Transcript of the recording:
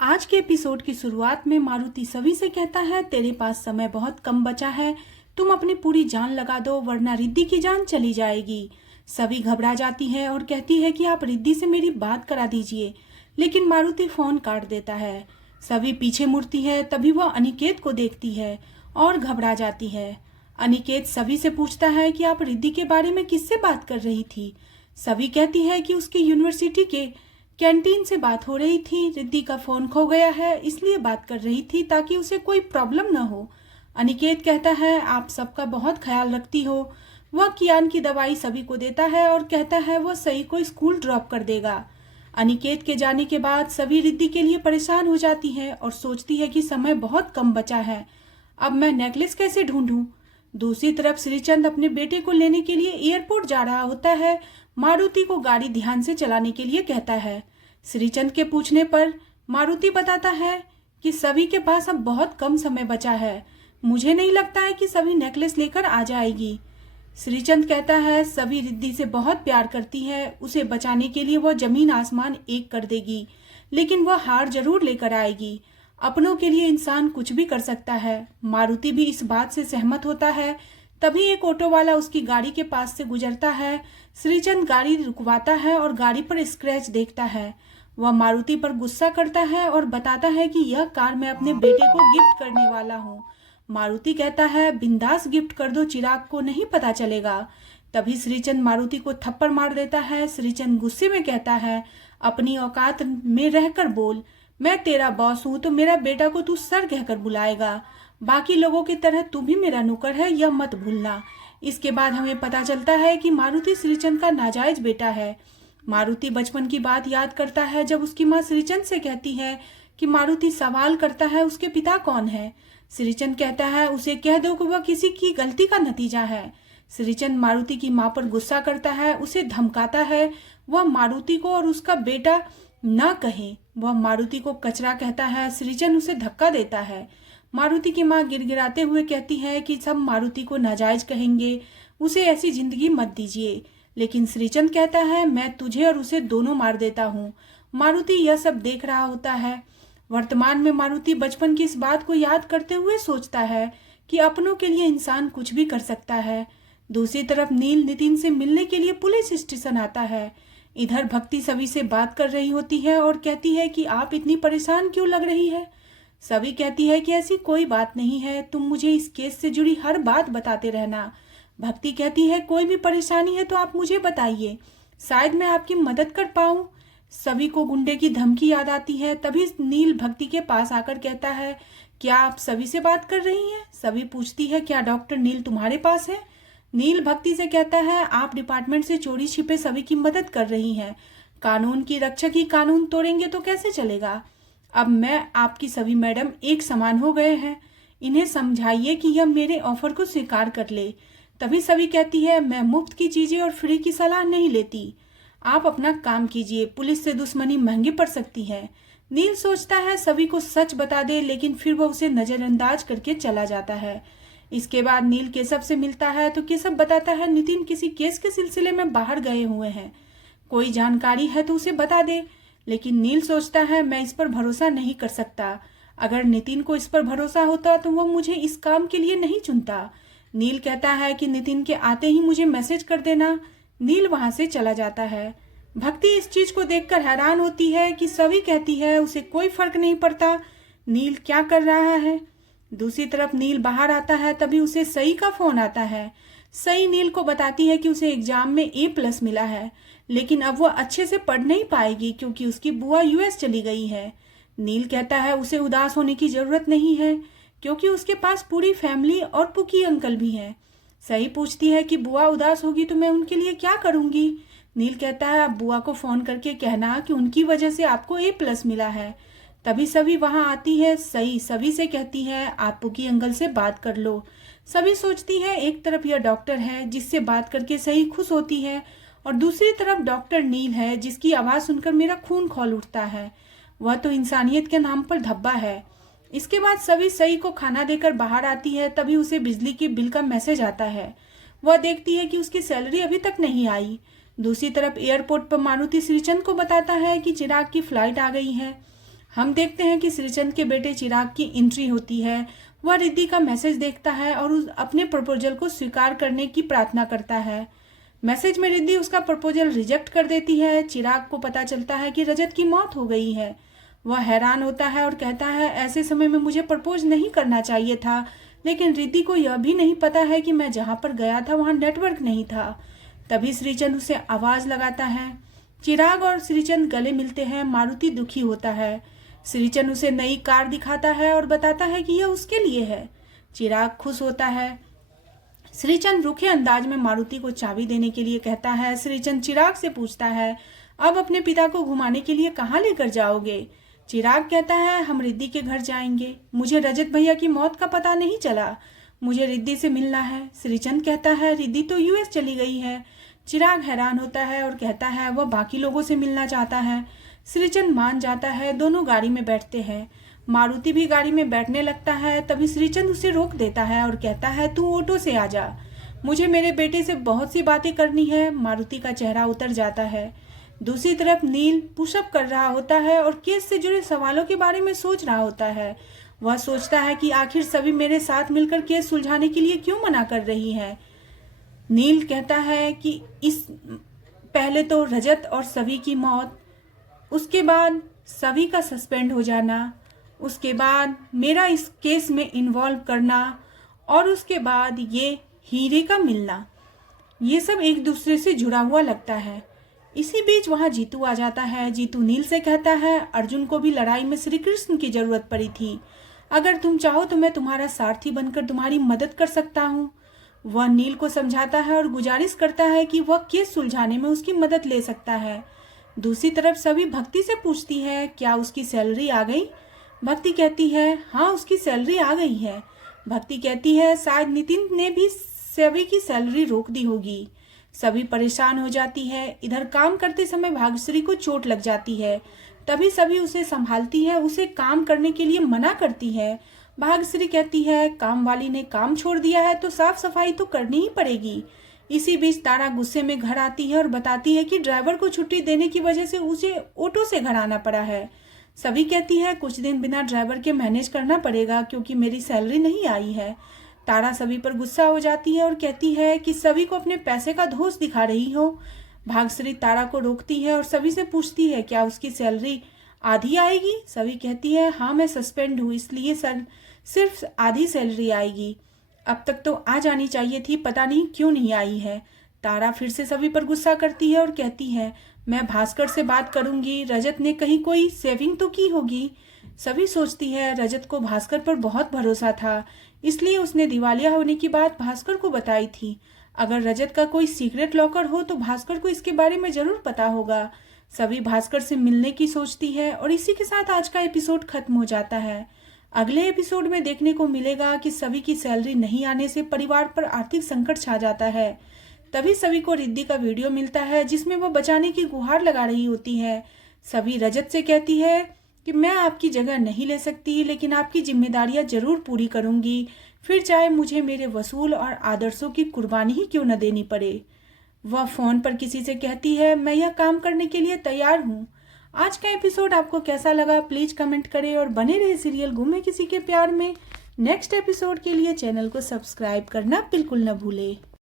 आज के एपिसोड की शुरुआत में मारुति सभी से कहता है, तेरे पास समय बहुत कम बचा है। तुम अपनी पूरी जान लगा दो वरना रिद्धि की जान चली जाएगी। सभी घबरा जाती है और कहती है कि आप रिद्धि से मेरी बात करा दीजिए, लेकिन मारुति फोन काट देता है। सभी पीछे मुड़ती है, तभी वह अनिकेत को देखती है और घबरा जाती है। अनिकेत सभी से पूछता है कि आप रिद्धि के बारे में किससे बात कर रही थी। सभी कहती है कि उसकी यूनिवर्सिटी के कैंटीन से बात हो रही थी। रिद्धि का फोन खो गया है, इसलिए बात कर रही थी ताकि उसे कोई प्रॉब्लम न हो। अनिकेत कहता है, आप सबका बहुत ख्याल रखती हो। वह कियान की दवाई सभी को देता है और कहता है वह सही को स्कूल ड्रॉप कर देगा। अनिकेत के जाने के बाद सभी रिद्धि के लिए परेशान हो जाती है और सोचती है कि समय बहुत कम बचा है। अब मैं नेकलेस कैसे ढूंढूं? दूसरी तरफ श्रीचंद अपने बेटे को लेने के लिए एयरपोर्ट जा रहा होता है। मारुति को गाड़ी ध्यान से चलाने के लिए कहता है। श्रीचंद के पूछने पर मारुति बताता है कि सभी के पास अब बहुत कम समय बचा है। मुझे नहीं लगता है कि सभी नेकलेस लेकर आ जाएगी। श्रीचंद कहता है, सभी रिद्धि से बहुत प्यार करती है, उसे बचाने के लिए वह जमीन आसमान एक कर देगी, लेकिन वह हार जरूर लेकर आएगी। अपनों के लिए इंसान कुछ भी कर सकता है। मारुति भी इस बात से सहमत होता है। तभी एक ऑटो वाला उसकी गाड़ी के पास से गुजरता है। श्रीचंद गाड़ी रुकवाता है और गाड़ी पर स्क्रैच देखता है। वह मारुति पर गुस्सा करता है और बताता है कि यह कार मैं अपने बेटे को गिफ्ट करने वाला हूँ। मारुति कहता है, बिंदास गिफ्ट कर दो, चिराग को नहीं पता चलेगा। तभी श्रीचंद मारुति को थप्पड़ मार देता है। श्रीचंद गुस्से में कहता है, अपनी औकात में रहकर बोल। मैं तेरा बॉस हूँ तो मेरा बेटा को तू सर कहकर बुलाएगा। बाकी लोगों की तरह तू भी मेरा नौकर है, यह मत भूलना। इसके बाद हमें पता चलता है कि मारुति श्रीचंद का नाजायज बेटा है। मारुति बचपन की बात याद करता है जब उसकी माँ श्रीचंद से कहती है कि मारुति सवाल करता है उसके पिता कौन है। श्रीचंद कहता है, उसे कह दो कि वह किसी की गलती का नतीजा है। श्रीचंद मारुति की माँ पर गुस्सा करता है, उसे धमकाता है वह मारुति को और उसका बेटा ना कहे। वह मारुति को कचरा कहता है। श्रीचंद उसे धक्का देता है। मारुति की माँ गिड़गिड़ाते हुए कहती है कि सब मारुति को नाजायज कहेंगे, उसे ऐसी जिंदगी मत दीजिए। लेकिन श्रीचंद कहता है, मैं तुझे और उसे दोनों मार देता हूँ। मारुति यह सब देख रहा होता है। वर्तमान में मारुति बचपन की इस बात को याद करते हुए सोचता है कि अपनों के लिए इंसान कुछ भी कर सकता है। दूसरी तरफ नील नितिन से मिलने के लिए पुलिस स्टेशन आता है। इधर भक्ति सभी से बात कर रही होती है और कहती है कि आप इतनी परेशान क्यों लग रही है। सभी कहती है कि ऐसी कोई बात नहीं है, तुम मुझे इस केस से जुड़ी हर बात बताते रहना। भक्ति कहती है, कोई भी परेशानी है तो आप मुझे बताइए, शायद मैं आपकी मदद कर पाऊं। सभी को गुंडे की धमकी याद आती है। तभी नील भक्ति के पास आकर कहता है, क्या आप सभी से बात कर रही हैं? सभी पूछती है, क्या डॉक्टर नील तुम्हारे पास है? नील भक्ति से कहता है, आप डिपार्टमेंट से चोरी छिपे सभी की मदद कर रही हैं। कानून की रक्षक ही कानून तोड़ेंगे तो कैसे चलेगा। अब मैं आपकी सभी मैडम एक समान हो गए हैं, इन्हें समझाइए कि यह मेरे ऑफर को स्वीकार कर ले। तभी सभी कहती है, मैं मुफ्त की चीजें और फ्री की सलाह नहीं लेती, आप अपना काम कीजिए, पुलिस से दुश्मनी महंगी पड़ सकती है। नील सोचता है सभी को सच बता दे, लेकिन फिर वह उसे नजरअंदाज करके चला जाता है। इसके बाद नील केशव से मिलता है तो केशव बताता है, नितिन किसी केस के सिलसिले में बाहर गए हुए हैं, कोई जानकारी है तो उसे बता दे। लेकिन नील सोचता है, मैं इस पर भरोसा नहीं कर सकता। अगर नितिन को इस पर भरोसा होता तो वह मुझे इस काम के लिए नहीं चुनता। नील कहता है कि नितिन के आते ही मुझे मैसेज कर देना। नील वहां से चला जाता है। भक्ति इस चीज को देखकर हैरान होती है कि सभी कहती है उसे कोई फर्क नहीं पड़ता नील क्या कर रहा है। दूसरी तरफ नील बाहर आता है, तभी उसे सई का फोन आता है। सई नील को बताती है कि उसे एग्जाम में A+ मिला है, लेकिन अब वह अच्छे से पढ़ नहीं पाएगी क्योंकि उसकी बुआ US चली गई है। नील कहता है उसे उदास होने की जरूरत नहीं है क्योंकि उसके पास पूरी फैमिली और पुकी अंकल भी हैं। सई पूछती है कि बुआ उदास होगी तो मैं उनके लिए क्या करूंगी। नील कहता है, आप बुआ को फोन करके कहना कि उनकी वजह से आपको A+ मिला है। तभी सभी वहां आती है। सई सभी से कहती है, आप पुकी अंकल से बात कर लो। सभी सोचती है एक तरफ यह डॉक्टर है जिससे बात करके सही खुश होती है, और दूसरी तरफ डॉक्टर नील है जिसकी आवाज सुनकर मेरा खून खौल उठता है। वह तो इंसानियत के नाम पर धब्बा है। इसके बाद सभी सई को खाना देकर बाहर आती है। तभी उसे बिजली की बिल का मैसेज आता है। वह देखती है कि उसकी सैलरी अभी तक नहीं आई। दूसरी तरफ एयरपोर्ट पर मारुति श्रीचंद को बताता है कि चिराग की फ्लाइट आ गई है। हम देखते हैं कि श्रीचंद के बेटे चिराग की एंट्री होती है। वह रिद्धि का मैसेज देखता है और अपने प्रपोजल को स्वीकार करने की प्रार्थना करता है। मैसेज में रिद्धि उसका प्रपोजल रिजेक्ट कर देती है। चिराग को पता चलता है कि रजत की मौत हो गई है। वह हैरान होता है और कहता है, ऐसे समय में मुझे प्रपोज नहीं करना चाहिए था। लेकिन रिद्धि को यह भी नहीं पता है कि मैं जहाँ पर गया था वहाँ नेटवर्क नहीं था। तभी श्रीचंद उसे आवाज लगाता है। चिराग और श्रीचंद गले मिलते हैं। मारुति दुखी होता है। श्रीचंद उसे नई कार दिखाता है और बताता है कि यह उसके लिए है। चिराग खुश होता है। श्रीचंद रूखे अंदाज में मारुति को चाबी देने के लिए कहता है। श्रीचंद चिराग से पूछता है, अब अपने पिता को घुमाने के लिए कहाँ लेकर जाओगे? चिराग कहता है, हम रिद्धि के घर जाएंगे। मुझे रजत भैया की मौत का पता नहीं चला। मुझे रिद्धि से मिलना है। श्रीचंद कहता है, रिद्धि तो यूएस चली गई है। चिराग हैरान होता है और कहता है वह बाकी लोगों से मिलना चाहता है। श्रीचंद मान जाता है। दोनों गाड़ी में बैठते हैं। मारुति भी गाड़ी में बैठने लगता है। तभी श्रीचंद उसे रोक देता है और कहता है, तू ऑटो से आ जा, मुझे मेरे बेटे से बहुत सी बातें करनी है। मारुति का चेहरा उतर जाता है। दूसरी तरफ नील पुशअप कर रहा होता है और केस से जुड़े सवालों के बारे में सोच रहा होता है। वह सोचता है कि आखिर सभी मेरे साथ मिलकर केस सुलझाने के लिए क्यों मना कर रही है। नील कहता है कि इस पहले तो रजत और सभी की मौत, उसके बाद सभी का सस्पेंड हो जाना, उसके बाद मेरा इस केस में इन्वॉल्व करना और उसके बाद ये हीरे का मिलना, ये सब एक दूसरे से जुड़ा हुआ लगता है। इसी बीच वहां जीतू आ जाता है। जीतू नील से कहता है, अर्जुन को भी लड़ाई में श्री कृष्ण की जरूरत पड़ी थी। अगर तुम चाहो तो मैं तुम्हारा सारथी बनकर तुम्हारी मदद कर सकता हूँ। वह नील को समझाता है और गुजारिश करता है कि वह केस सुलझाने में उसकी मदद ले सकता है। दूसरी तरफ सभी भक्ति से पूछती है, क्या उसकी सैलरी आ गई? भक्ति कहती है, हाँ उसकी सैलरी आ गई है। भक्ति कहती है, शायद नितिन ने भी सभी की सैलरी रोक दी होगी। सभी परेशान हो जाती है। इधर काम करते समय भाग्यश्री को चोट लग जाती है। तभी सभी उसे संभालती है, उसे काम करने के लिए मना करती है। भाग्यश्री कहती है, काम वाली ने काम छोड़ दिया है तो साफ सफाई तो करनी ही पड़ेगी। इसी बीच तारा गुस्से में घर आती है और बताती है कि ड्राइवर को छुट्टी देने की वजह से उसे ऑटो से घर आना पड़ा है। सभी कहती है, कुछ दिन बिना ड्राइवर के मैनेज करना पड़ेगा क्योंकि मेरी सैलरी नहीं आई है। तारा सभी पर गुस्सा हो जाती है और कहती है कि सभी को अपने पैसे का धोस दिखा रही हो। भाग्यश्री तारा को रोकती है और सभी से पूछती है, क्या उसकी सैलरी आधी आएगी? सभी कहती है, हाँ मैं सस्पेंड हूँ इसलिए सिर्फ आधी सैलरी आएगी। अब तक तो आ जानी चाहिए थी, पता नहीं क्यों नहीं आई है। तारा फिर से सभी पर गुस्सा करती है और कहती है, मैं भास्कर से बात करूंगी, रजत ने कहीं कोई सेविंग तो की होगी। सभी सोचती है रजत को भास्कर पर बहुत भरोसा था, इसलिए उसने दिवालिया होने की बात भास्कर को बताई थी। अगर रजत का कोई सीक्रेट लॉकर हो तो भास्कर को इसके बारे में जरूर पता होगा। सभी भास्कर से मिलने की सोचती है और इसी के साथ आज का एपिसोड खत्म हो जाता है। अगले एपिसोड में देखने को मिलेगा कि सभी की सैलरी नहीं आने से परिवार पर आर्थिक संकट छा जाता है। तभी सभी को रिद्धि का वीडियो मिलता है जिसमें वह बचाने की गुहार लगा रही होती है। सभी रजत से कहती है कि मैं आपकी जगह नहीं ले सकती, लेकिन आपकी जिम्मेदारियां जरूर पूरी करूंगी, फिर चाहे मुझे मेरे वसूल और आदर्शों की कुर्बानी ही क्यों न देनी पड़े। वह फोन पर किसी से कहती है, मैं यह काम करने के लिए तैयार हूँ। आज का एपिसोड आपको कैसा लगा प्लीज कमेंट करें और बने रहे सीरियल गुम है किसी के प्यार में। नेक्स्ट एपिसोड के लिए चैनल को सब्सक्राइब करना बिल्कुल न भूलें।